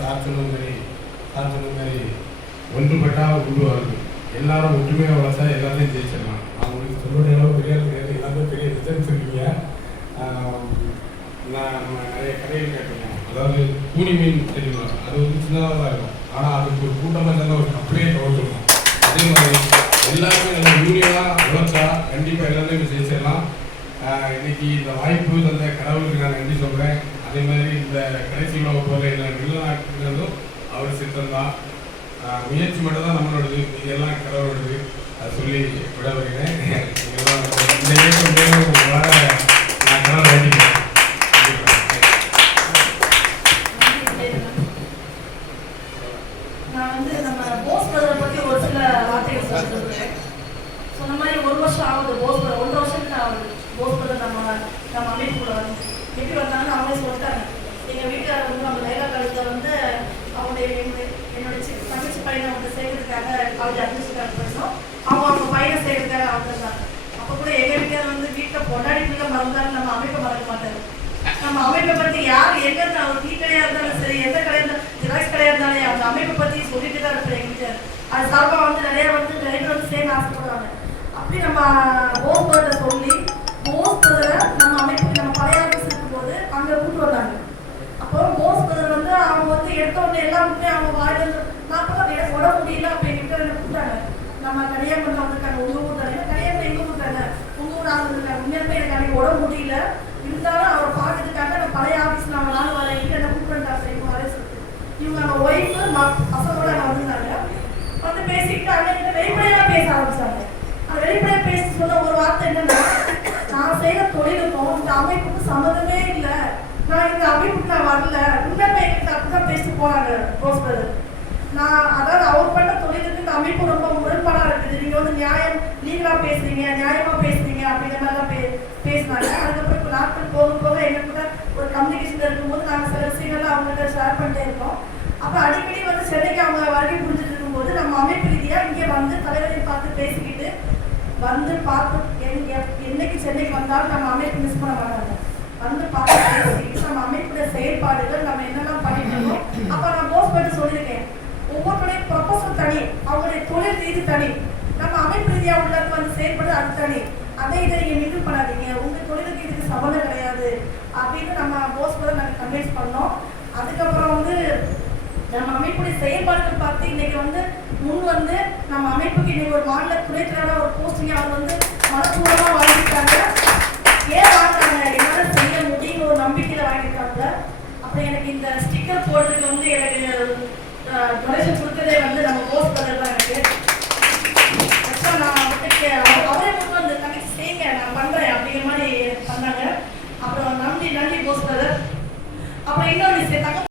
Sir சொன்ன மாதிரி ஒன்றுபட்டால் உருவாகுது. எல்லாரும் ஒற்றுமையாக வளர்த்தா எல்லாத்தையும் ஜெயிச்சிடலாம். அவங்களுக்கு சொல்லுடைய அளவு பெரிய கிடையாது. எல்லாமே பெரிய ரிசல்ட்ஸ் இருக்கீங்க. நம்ம நிறைய கடையில் கேட்டீங்க. அதாவது கூனி மீன் தெரியுமா, அது சின்னதாக தான் இருக்கும். ஆனால் அதுக்கு ஒரு கூட்டமாக இருந்தால் ஒரு கப்பலையே தோற்றுருக்கும். அதே மாதிரி எல்லாருமே நல்லா யூனியனாக உழைச்சா கண்டிப்பாக எல்லாமே ஜெயிச்சிடலாம். இன்னைக்கு இந்த வாய்ப்பு தந்த கடவுளுக்கு நான் நன்றி சொல்கிறேன். அதே மாதிரி இந்த கடைசி உலக போகிற என்ன நிலநாட்டுறதும் அவர் சித்தம் தான். முயற்சி மட்டும் தான் நம்மளோடது, இதெல்லாம் கடவுளோடது. அதை சொல்லி விட வருகிறேன். இதெல்லாம் இந்த இயக்கம் மேலும் வர நான் கடவுளை வேண்டிக்கிறேன். நான் நம்ம போஸ் பிரதரை பற்றி ஒரு சில வார்த்தைகள் சொல்லியிருக்கேன். சொன்ன மாதிரி 1 வருஷம் ஆகுது போஸ் பிரதர், 1 வருஷத்துக்கு ஆகுது போஸ் பிரதர் நம்ம அமைப்புக்குள்ள வந்து எப்படி வந்தாங்கன்னு அவங்களே சொல்லிட்டாங்க. எங்கள் வீட்டில் நம்ம லைலா காலேஜில் அவங்களுடைய என்னுடைய தங்கச்சி பையனை சேர்க்கறதுக்காக காலேஜ் அட்மிஷனுக்காக போயிருந்தோம். அவங்க பையனை சேர்க்கறதுக்காக வந்திருந்தாங்க. அப்போ கூட எங்கள் வீட்டில் வீட்டில் பொண்டாடி பிள்ளை மறந்தாலும் நம்ம அமைப்பை மறக்க மாட்டாரு. நம்ம அமைப்பை பற்றி யார் எங்கேருந்து அவர் டீ கடையாக இருந்தாலும் சரி, எந்த கடையாக இருந்தாலும் ஜெராக்ஸ் கடையாக இருந்தாலே அந்த அமைப்பை பற்றி சொல்லிட்டு தான் இருப்பேன். எங்கிட்ட அது சார்பாக நிறைய ரைடர் சேர்ந்து ஆசைப்படுறாங்க. அப்படி நம்ம போஸ் பிரதரை சொல்லி போஸ் பிரதரை நம்ம அமைப்புக்கு நம்ம பழைய ஆஃபீஸ் இருக்கும்போது அங்கே கூட்டு வந்தாங்க. அப்போ போஸ் பிரதர் அவங்க எடுத்த உடனே எல்லாம் அவங்க வாயில நான் கூட எனக்கு உட முடியல அப்படின்ட்டு என்ன கூப்பிட்டாங்க. நம்ம கன்னியாகுமரி வந்திருக்காங்க, உங்கள் ஊர் தானே, கன்னியாகுமரி எங்கே கூப்பிட்டாங்க, உங்கள் ஊர் ஆள் இருக்காங்க. உண்மையுமே எனக்கு அன்றைக்கி உட முடியல, இருந்தாலும் அவரை பார்க்கறதுக்காக நான் பழைய ஆஃபீஸ் நம்ம நாள் வர என்ன கூப்பிட்டு செய்யும் வரே சொல்லிட்டு இவங்க நம்ம ஒய்ஃபு பசங்களோட அங்கே வந்திருந்தாங்க. வந்து பேசிக்கிட்டு அன்னைக்கிட்ட வெளிப்படையாக பேச ஆரம்பிச்சாங்க. அந்த வெளிப்படையாக பேசி சொன்ன ஒரு வார்த்தை என்னன்னா, நான் செய்கிற தொழிலுக்கும் இந்த அமைப்புக்கும் சம்மந்தமே இல்லை, நான் இந்த அமைப்புக்கு நான் வரல, உண்மையுமே எங்களுக்கு அப்படிதான் பேசிட்டு போனாங்க போஸ் பிரதர். நான் அதாவது அவர் பண்ண தொழிலுக்கு இந்த அமைப்பு ரொம்ப முரண்பாடாக இருக்குது, நீங்கள் நியாயம் நீங்களாக பேசுறீங்க, நியாயமாக பேசுறீங்க அப்படிங்கிற மாதிரிலாம் பேசினாங்க. அதுக்கப்புறம் இப்போ நாட்கள் போக போக எங்கள் கூட ஒரு கம்யூனிகேஷன் இருக்கும்போது நாங்கள் சில விஷயங்கள்லாம் அவங்கள்ட்ட ஷேர் பண்ணிட்டே இருக்கோம். அப்போ அடிக்கடி சென்னைக்கு அவங்க வருகை புரிஞ்சுட்டு இருக்கும்போது நம்ம அமைப்பு ரீதியாக இங்கே தலைவரையும் பார்த்து பேசிக்கிட்டு பார்த்து என்னைக்கு சென்னைக்கு வந்தாலும் நம்ம அமைப்பு மிஸ் பண்ண மாட்டாங்க. பார்த்து பேசிக்கிட்டு நம்ம அமைப்புடைய செயல்பாடுகள் நம்ம என்னெல்லாம் பண்ணிட்டு இருக்கோம். அப்போ நான் போஸ் பண்ணி சொல்லியிருக்கேன், ஒவ்வொருடைய ப்ரொபோசல் தனி, அவங்களுடைய தொழில் ரீதி தனி, நம்ம அமைப்பு ரீதியாக உள்ளது செயல்படுது அது தனி. அதை இதை நீங்கள் மிங்கிள் பண்ணாதீங்க, உங்கள் தொழிலுக்கு இதுக்கு சம்மந்தம் கிடையாது அப்படின்னு நம்ம போஸ் கூட நாங்கள் கன்வின்ஸ் பண்ணோம். அதுக்கப்புறம் நம்ம அமைப்புடைய செயல்பாடுகள் பார்த்து இன்னைக்கு முன் நம்ம அமைப்புக்கு இன்னைக்கு ஒரு மாநில துணைத்தலைவராக ஒரு போஸ்டிங் அவர் மனப்பூர்வமாக வாங்கிட்டாங்க. ஏன் வாங்கிட்டாங்க, என்னால் செய்ய முடியும்னு ஒரு நம்பிக்கையில் வாங்கிட்டாங்க. அப்புறம் எனக்கு இந்த ஸ்டிக்கர் போடுறதுக்கு எனக்கு டொனேஷன் கொடுத்ததே நம்ம போஸ் பிரதர் தான். எனக்கு நான் அவரே முன் தங்கச்சி செய்யுங்க நான் பண்ணுறேன் அப்படிங்கிற மாதிரி பண்ணாங்க. அப்புறம் நன்றி போஸ் பிரதர். அப்புறம் இன்னொரு விஷயம்